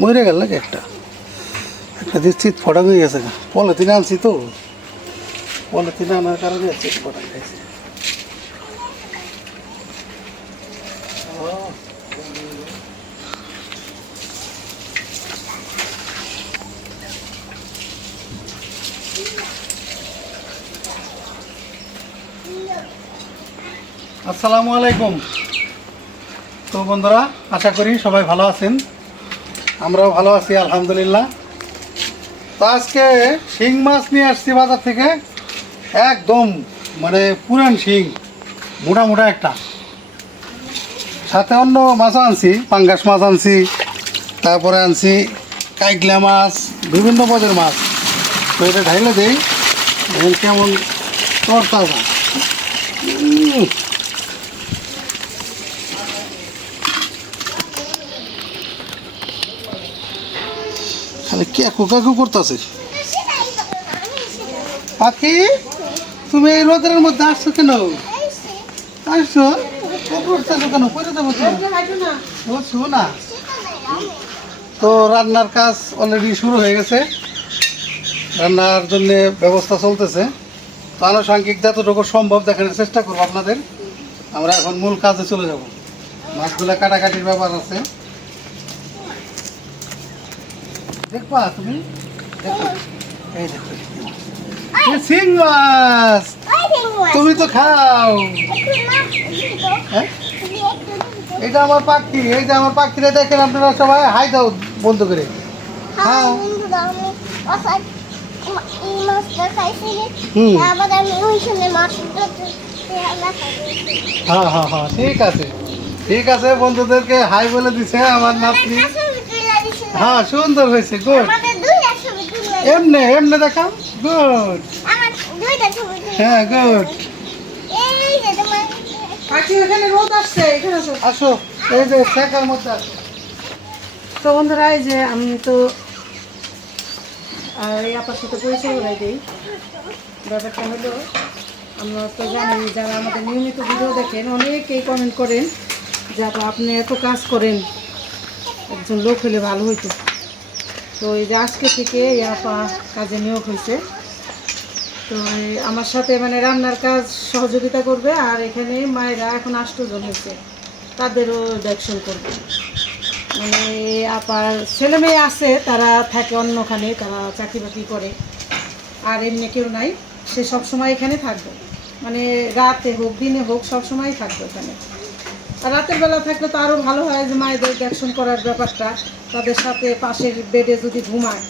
মরে গেল নাকি একটা চিত ফটাং হয়ে গেছে। পলিথিন আনছি তো, পলিথিন আনার কারণে চিত ফটাং খাইছে। আসসালামু আলাইকুম। তো বন্ধুরা, আশা করি সবাই ভালো আছেন, আমরাও ভালো আছি আলহামদুলিল্লাহ। তো আজকে শিং মাছ নিয়ে আসছি বাজার থেকে, একদম মানে পুরান শিং, মোটা মোটা একটা। সাথে অন্য মাছও আনছি, পাঙ্গাস মাছ আনছি, তারপরে আনছি কাইগলা মাছ, বিভিন্ন পদের মাছ। তো এটা ঢাইলে দেই, কেমন তরতাজা। খালি কেকু কাকু করতেছে। পাখি, তুমি এই রোদের মধ্যে আসছো কেন? আসছো কেন? করে দেবো না। তো রান্নার কাজ অলরেডি শুরু হয়ে গেছে, রান্নার জন্য ব্যবস্থা চলতেছে। তো আনুষঙ্গিক যতটুকু সম্ভব দেখানোর চেষ্টা করবো আপনাদের। আমরা এখন মূল কাজে চলে যাব। মাছগুলা কাটাকাটির ব্যাপার আছে, দেখবা তুমি। দেখো, এই দেখো শিং মাছ, তুমি তো খাও। হ্যাঁ, এটা আমার পাখি, এই যে আমার পাখিরা দেখেন আপনারা সবাই, হাই দাও বন্ধ করে। খাও। হ্যাঁ হ্যাঁ হ্যাঁ, ঠিক আছে ঠিক আছে, বন্ধুদেরকে হাই বলে দিছে আমার নাতনি। হ্যাঁ, সুন্দর হয়েছে, গুড। এমনে এমনে দেখাও, গুড। হ্যাঁ, গুড। আসো, এই যে শেখার মধ্যে আসো। তো বন্ধুরা, এই যে আমি তো এই আপার সাথে পরিচয় করাই দিই। ব্যাপারটা হলো, আমরা তো জানি যারা আমাদের নিয়মিত ভিডিও দেখেন অনেকেই কমেন্ট করেন যে আপনি এত কাজ করেন, একজন লোক হলে ভালো হইতো। তো এই যে আজকে থেকে এই আপা কাজে নিয়োগ হয়েছে। তো আমার সাথে মানে রান্নার কাজ সহযোগিতা করবে, আর এখানে মায়েরা এখন 8 জন হয়েছে, তাদেরও দেখশন করবে। মানে আপার ছেলে মেয়ে আছে, তারা থাকে অন্যখানে, তারা চাকরি বাকরি করে, আর এমনি কেউ নাই। সে সবসময় এখানে থাকবে, মানে রাতে হোক দিনে হোক সবসময় থাকবে এখানে। আর রাতের বেলা থাকলে তো আরও ভালো হয়, যে মায়েদের দেখশন করার ব্যাপারটা, তাদের সাথে পাশের বেডে যদি ঘুমায়,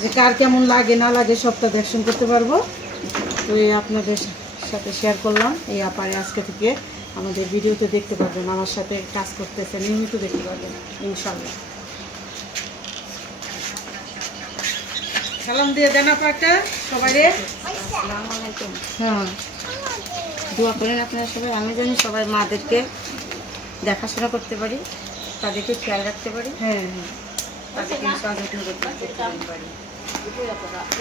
যে কার কেমন লাগে না লাগে সবটা দেখশন করতে পারবো। তো এই আপনাদের সাথে শেয়ার করলাম। এই আপারে আজকে থেকে আমাদের ভিডিওতে দেখতে পারবেন, আমার সাথে কাজ করতেছে, নিয়মিত দেখতে পারবেন ইনশাল্লাহ। সালাম দিয়ে দেন আপাটা সবাই রে। আসসালামু আলাইকুম। হ্যাঁ, দোয়া করেন আপনারা সবাই, আমি জানি সবাই মাদেরকে দেখাশোনা করতে পারি, তাদেরকে খেয়াল রাখতে পারি, হ্যাঁ, তাদেরকে সযত্ন করতে পারি।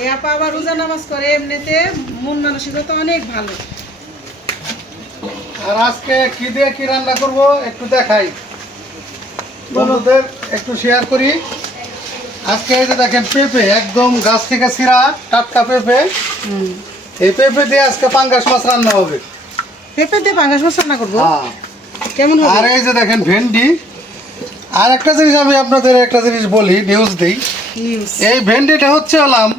এই আপা আবার রোজা নামাজ করে, এমনিতে মন মানসিকতা অনেক ভালো। আর আজকে কি দিয়ে কি রান্না করব একটু দেখাই, বন্ধুদের একটু শেয়ার করি। আজকে এই যে দেখেন পেঁপে, একদম গাছ থেকে ছিঁড়া টাটকা পেঁপে। এই পেঁপে দিয়ে আজকে পাঙ্গাস মাছ রান্না হবে। পেঁপে দিয়ে পাঙ্গাস মাছ রান্না করবো, হ্যাঁ, কেমন হবে? আর এই যে দেখেন ভেন্ডি। আর একটা জিনিস আমি আপনাদের একটা জিনিস বলি, নিউজ দিই। এই ভেন্ডিটা হচ্ছে হলাম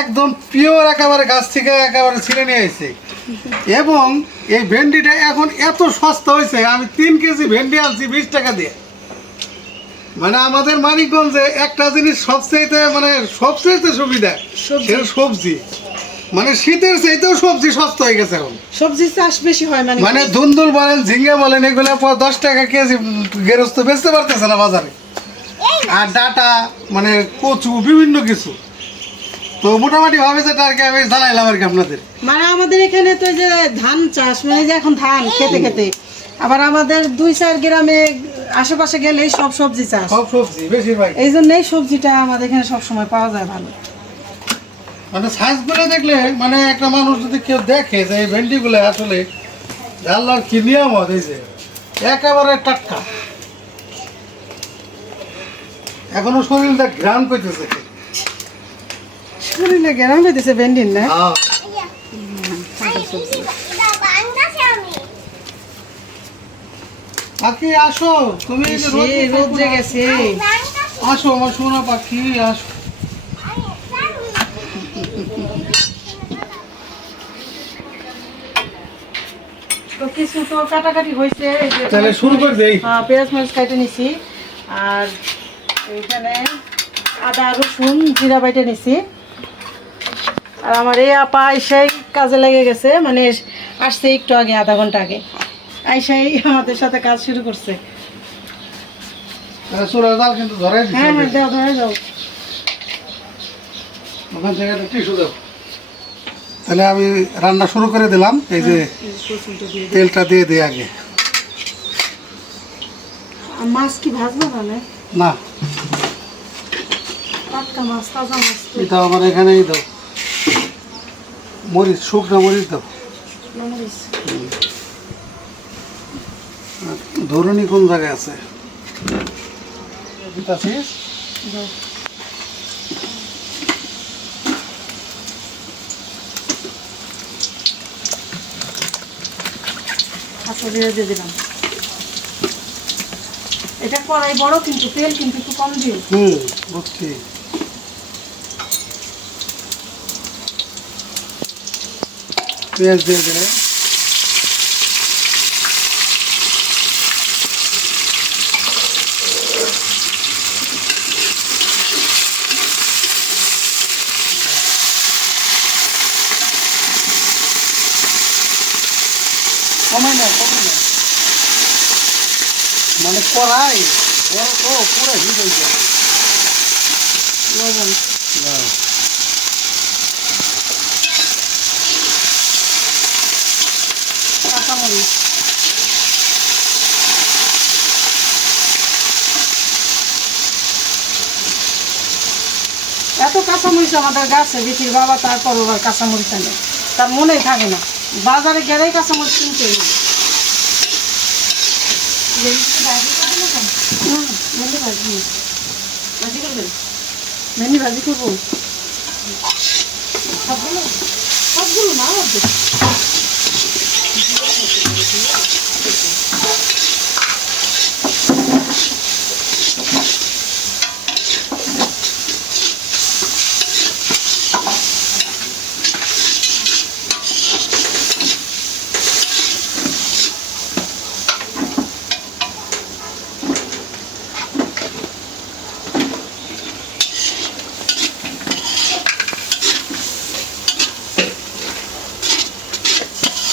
একদম পিওর, একেবারে গাছ থেকে একেবারে ছিঁড়ে নিয়ে এসেছি। এবং এই ভেন্ডিটা এখন এত সস্তা হয়েছে, আমি 3 কেজি ভেন্ডি আনছি 20 টাকা দিয়ে। মানে আমাদের মানিকগঞ্জে একটা জিনিস সবচেয়ে সুবিধা, সেটা সবজি। মানে শীতের চাইতেও সবজি সস্তা হয়ে গেছে এখন। সবজি চাষ বেশি হয়, মানে ধুন্দুল বলেন, ঝিঙ্গে বলেন, এগুলো 10 টাকা কেজি গেরস্ত বেচতে পারতেছে না বাজারে। আর ডাটা, মানে কচু, বিভিন্ন কিছু। তো মোটামুটি ভাবে যেটা আর কি আমি জানাইলাম আর কি আপনাদের। মানে আমাদের এখানে তো যে ধান চাষ, মানে যে এখন ধান খেতে খেতে, আবার আমাদের 2-4 গ্রামে আশেপাশে গেলে সব সবজি চাষ, সব সবজি বেশিরভাগ। এই জন্যই সবজিটা আমাদের এখানে সবসময় পাওয়া যায় ভালো। মানে সাইজগুলো দেখলে মানে একটা মানুষ যদি কেউ দেখে যে এই ভেন্ডিগুলো আসলে আল্লাহর কি নিয়ামত এই যে একেবারে টাটকা, এখনো শরীরটা ঘ্রাণ পেতেছে। শরীরে গেরাম পেতেছে ভেন্ডির না? হ্যাঁ। পাখি আসো, তুমি এই যে রোদ রোদ্রে গেছে। আসো আমার সোনা পাখি আসো। তো কিছু তো কাটাকাটি হয়েছে, এই যে তাহলে শুরু করে দেই। পেঁয়াজ মরিচ কেটে নিছি, আর এইখানে আদা রসুন জিরা বাইটে নিছি। আর আমার এই আপা আইসাই কাজে লেগে গেছে, মানে আসছে একটু আগে, আধা ঘন্টা আগে আইসাই আমাদের সাথে কাজ শুরু করছে। তাহলে চুলার জাল কিন্তু ধরে দিছে। হ্যাঁ হ্যাঁ, দাও ধরে যাও। ওখান থেকে একটা টিস্যু দাও। তাহলে আমি রান্না শুরু করে দিলাম। এই যে তেলটা দিয়ে দিই আগে। আর মাছ কি ভাজবো না? না, টাটকা মাছ, তাজা মাছ তো। এটা আমার এখানেই দাও। মরিচ, শুকনো মরিচ দাও। মরিচ ধরুনি কোন জায়গায় আছে? দিতাছিস? দাও। আচ্ছা, দিয়ে দিলাম। এটা কড়াই বড়, কিন্তু তেল কিন্তু একটু কম দিও। বুঝছি। পেঁয়াজ দিয়ে দিলে কমে না, কমে না, মানে কড়াই বড় তো পুরো হিট হয়ে যাবে। লবণ, কাঁচামরিচ, এত কাঁচামরিচ আমাদের গাছে বিক্রির বাবা, তারপর আবার কাঁচামরিচ আনে, তার মনেই থাকে না, বাজারে গেলেই কাঁচামরিচ কিনতে হবে। ভেন্ডি ভাজি, ভাজি করবেন? ভেন্ডি ভাজি করবো। সবগুলো সবগুলো না, অর্ধেক।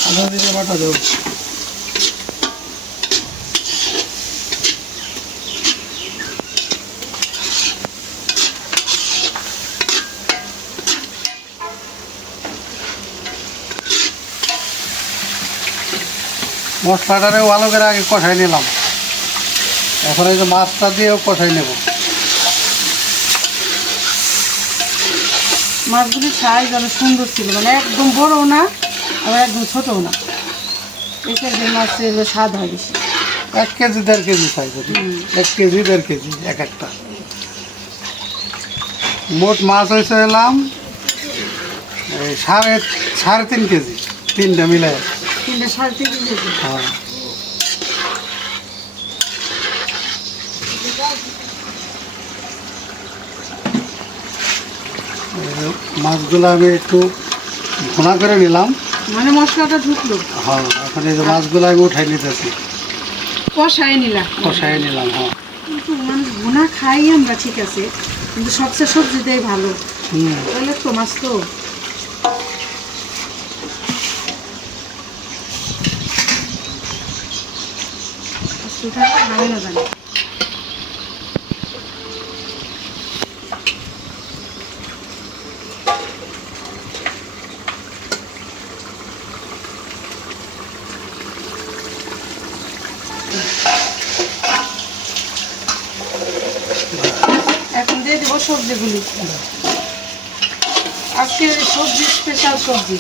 আদা দিয়ে বাটা দাও। মশলাটারে ভালো করে আগে কষাই নিলাম, এখন এই যে মাছটা দিয়েও কষাই নেব। মাছগুলির সাইজ অনেক সুন্দর ছিল, মানে একদম বড়ও না, আবার একদম ছোটও না। এই সাইজের মাছের স্বাদ হয় বেশি। 1 KG 1.5 KG size, 1 KG 1.5 KG এক একটা। মোট মাছ হয়েছে এলাম এই সাড়ে 3 কেজি, তিনটা মিলাই। 3.5 কেজি। হ্যাঁ, এই যে মাছগুলো আমি একটু ভুনা করে নিলাম। মানে মশলাটা ঢুকলো। হ্যাঁ, এখন এই যে মাছগুলো আমি উঠাই নিতেছি, কষাই নিলাম, কষাই নিলাম। হ্যাঁ, কিন্তু মানুষ ভুনা খাই আমরা, ঠিক আছে, কিন্তু সবচেয়ে সবজি দেয় ভালো। তাহলে তো মাছ তো ভালো না জানি। এখন দিয়ে দেবো সবজিগুলি। আজকে সবজি স্পেশাল সবজি,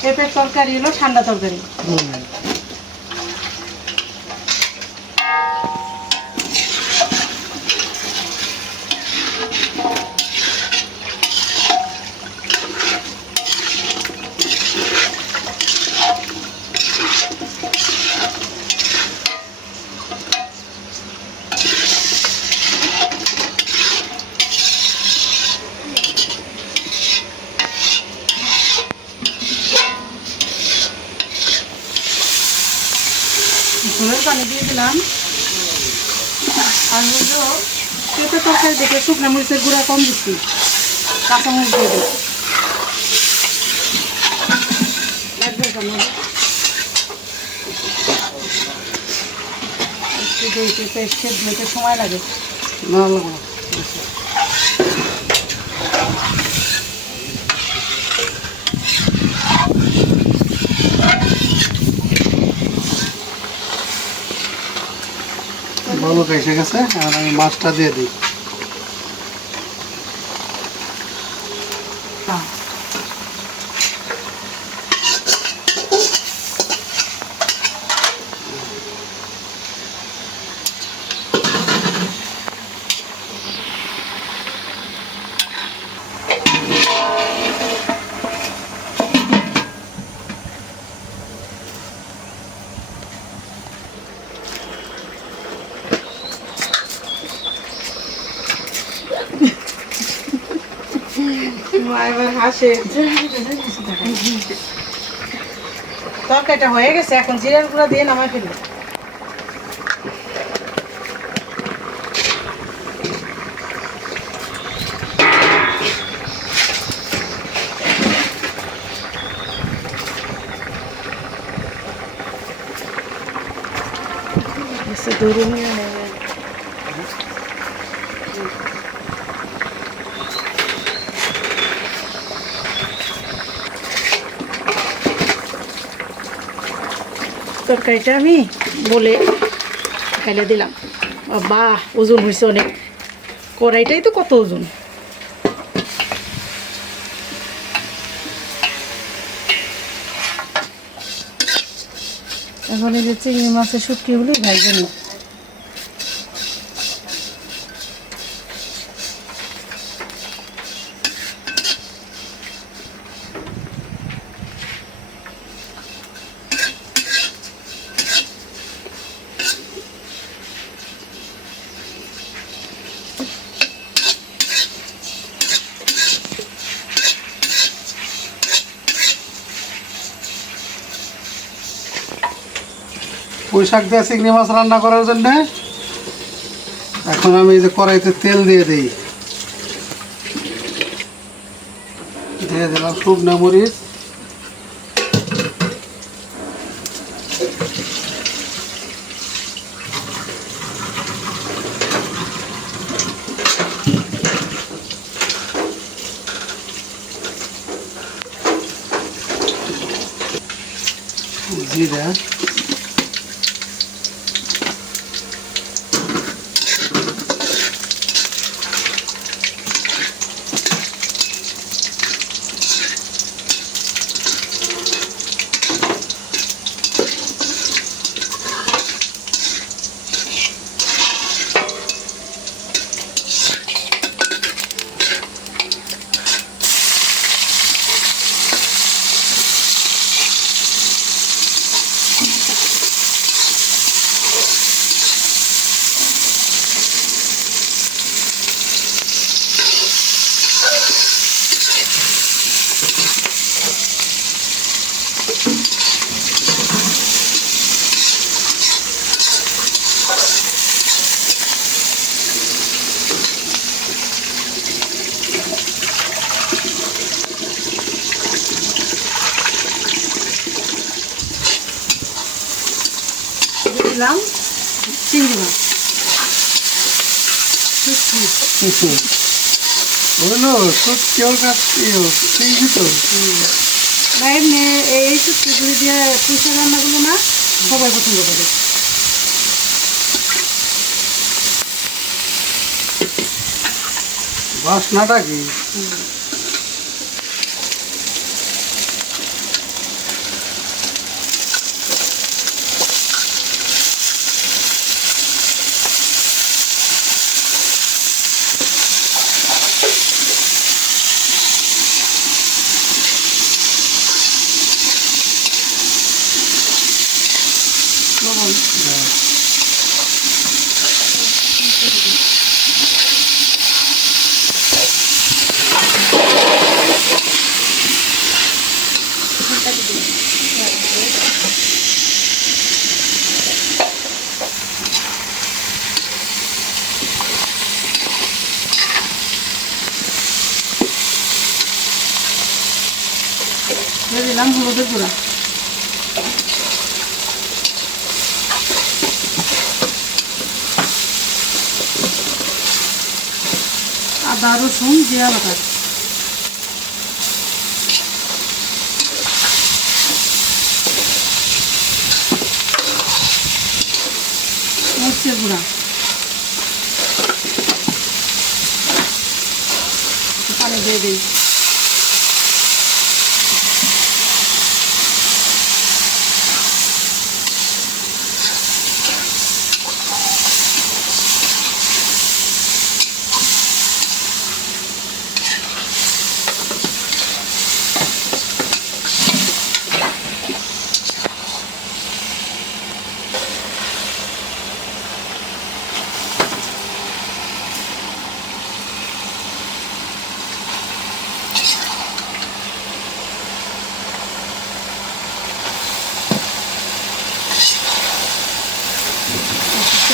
পেঁপের তরকারি হলো ঠান্ডা তরকারি। ঝোলের পানি দিয়ে দিলাম। আর হলো পেঁপে তরকারি দেখে শুকনো মরিচের গুঁড়া কম দিচ্ছি, কাঁচামরিচ দিয়ে দেবো। লাগবে কেন? পেঁপে ধুতে সময় লাগে। না লাগবে না। ভালো এসে গেছে, আর আমি মাছটা দিয়ে দিই। মা এবার হাসে। তরকারিটা হয়ে গেছে, এখন জিরার গুঁড়া দিয়ে নামাই ফেলবো। তরকারিটা আমি বলে খাইলে দিলাম। বাহ, ওজন হয়েছে অনেক। কড়াইটাই তো কত ওজন। এখন এই যে চিংড়ি মাছের শুটকিগুলি ভাইজে নিই। পুঁইশাক দিয়ে চিংড়ি মাছ রান্না করার জন্য এখন আমি এই যে কড়াইতে তেল দিয়ে দিই। দিয়ে দিলাম শুকনো মরিচ, জিরা, দিলাম চিংড়ি মাছ। বললো শুটকি ওর কাছে চিংড়ি তো। না এমনি এই শুটকিগুলি দিয়ে পুঁইশাক রান্নাগুলো না সবাই পছন্দ করে। বাসনাটা কি? দিলাম হলুদের গুঁড়া, আদা রসুন জিরা বাটা, মরিচের গুঁড়া, পানি দিয়ে দিই।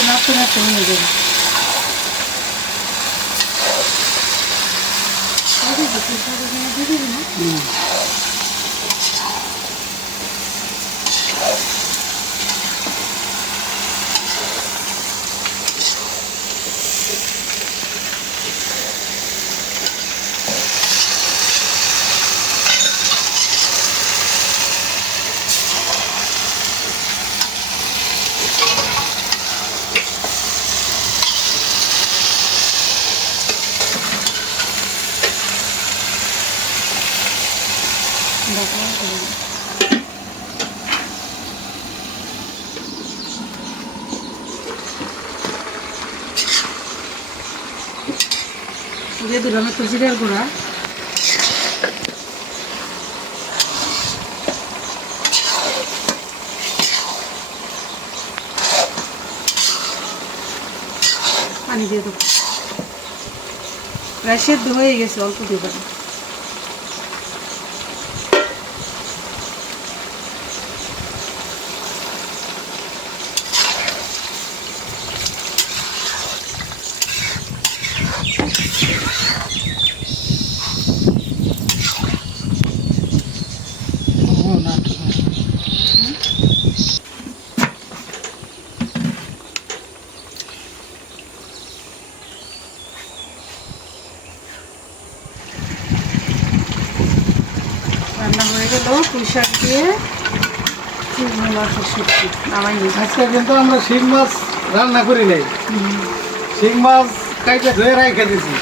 নাড়তে নাড়তে নিয়ে দেবো। দিয়ে দিলাম একটু জিরের গুঁড়া, পানি দিয়ে দেবো। প্রায় সেদ্ধ হয়ে গেছে, অল্প দিয়ে দেবো। রান্না হয়ে গেল পুঁই শাক দিয়ে চিংড়ি মাছের সবজি নামাই নিই। আজকে কিন্তু আমরা শিং মাছ রান্না করি নাই, শিং মাছ কাইটে ধুয়ে রেখে দিছি।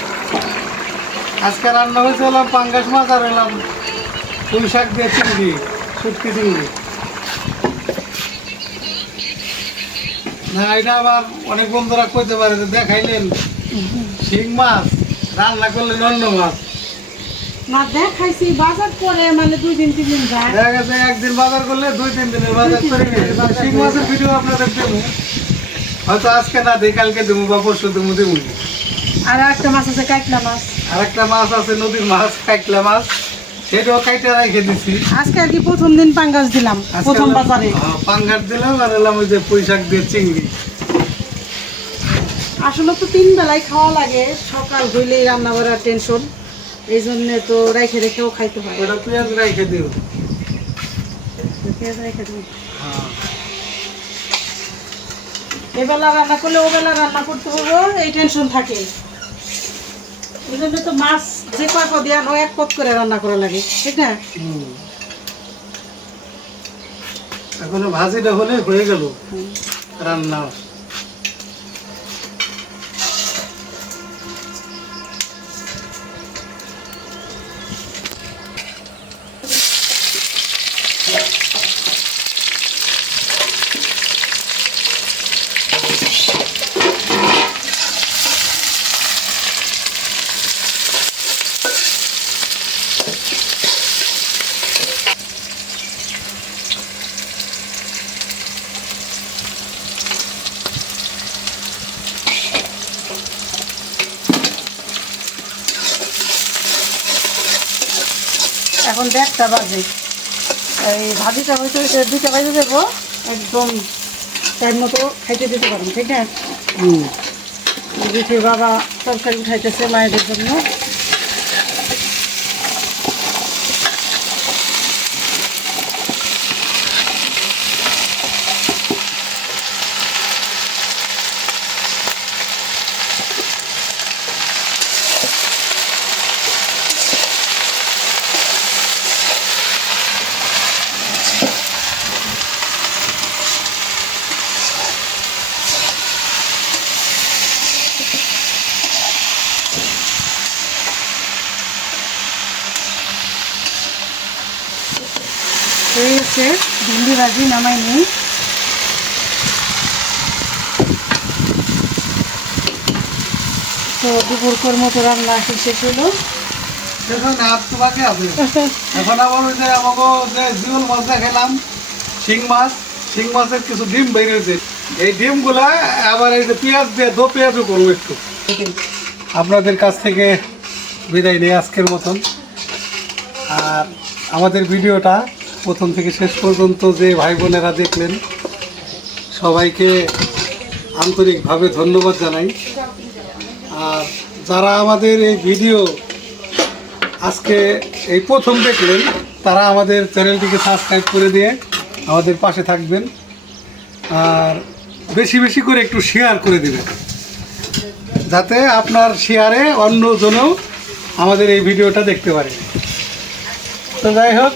আজকে রান্না হয়েছে হলাম পাঙ্গাস মাছ আর এলাম পুঁই শাক দিয়ে চিংড়ি, শুটকি চিংড়ি। না এটা আবার অনেক বন্ধুরা কইতে পারে যে দেখাইলেন শিং মাছ রান্না করলেন অন্য মাছ। না দেখাইছি বাজার করে, মানে 2-3 দিন যায়। দেখা গেছে একদিন বাজার করলে 2-3 দিনের বাজার করে নিয়ে শিং মাছের ভিডিও আপনাদের দেবো, হয়তো আজকে না দিই, কালকে দেবো বা পরশু দেবো। আর একটা মাছ আছে কাইটলা মাছ, আর একটা মাছ আছে নদীর মাছ, কাইটলা মাছ, সেটাও কাইটে রেখে দিছি। আজকে আর কি প্রথম দিন পাঙ্গাস দিলাম, প্রথম বাজারে পাঙ্গাস দিলাম আর এলাম ওই যে পুঁই শাক দিয়ে চিংড়ি। আসলে তো 3 বেলায় খাওয়া লাগে, সকাল হইলেই রান্না করার টেনশন, এই জন্য তো রেখে রেখেও খাইতে হয়। ওটা পেঁয়াজ রেখে দিও। পেঁয়াজ রেখে দিই। এবেলা রান্না করলে ওবেলা রান্না করতে হবে, এই টেনশন থাকে। এই জন্য তো মাছ যে কয় পদ দিয়ে আনো এক পদ করে রান্না করা লাগে, ঠিক না? এখনো ভাজিটা হলে হয়ে গেল রান্না। এখন 1:30 বাজে, এই ভাজিটা হয়তো 2টা বাজে দেবো, একদম টাইম মতো খাইতে দিতে পারবো, ঠিক না? দেখি বাবা তরকারি উঠাইতেছে মায়েদের জন্য। আজকে ভিন্ডি ভাজি নামাই নিই। তো দুপুরকর মতো রান্না শেষ হলো। দেখুন আর তো বাকি আছে। এখন আবার ওই যে আমাকে যে জিওল মাছ দেখালাম, শিং মাছের কিছু ডিম বের হয়েছে। এই ডিমগুলা আবার এই যে পেঁয়াজ দিয়ে দো পেঁয়াজও করবো একটু। আপনাদের কাছ থেকে বিদায় নেই আজকের মতন। আর আমাদের ভিডিওটা প্রথম থেকে শেষ পর্যন্ত যে ভাই বোনেরা দেখলেন, সবাইকে আন্তরিকভাবে ধন্যবাদ জানাই। আর যারা আমাদের এই ভিডিও আজকে এই প্রথম দেখলেন, তারা আমাদের চ্যানেলটিকে সাবস্ক্রাইব করে দিয়ে আমাদের পাশে থাকবেন। আর বেশি বেশি করে একটু শেয়ার করে দিবেন, যাতে আপনার শেয়ারে অন্যজনও আমাদের এই ভিডিওটা দেখতে পারে। তো যাই হোক,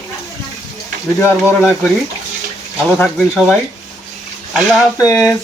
ভিডিও আর বড় না করি, ভালো থাকবেন সবাই। আল্লাহ হাফেজ।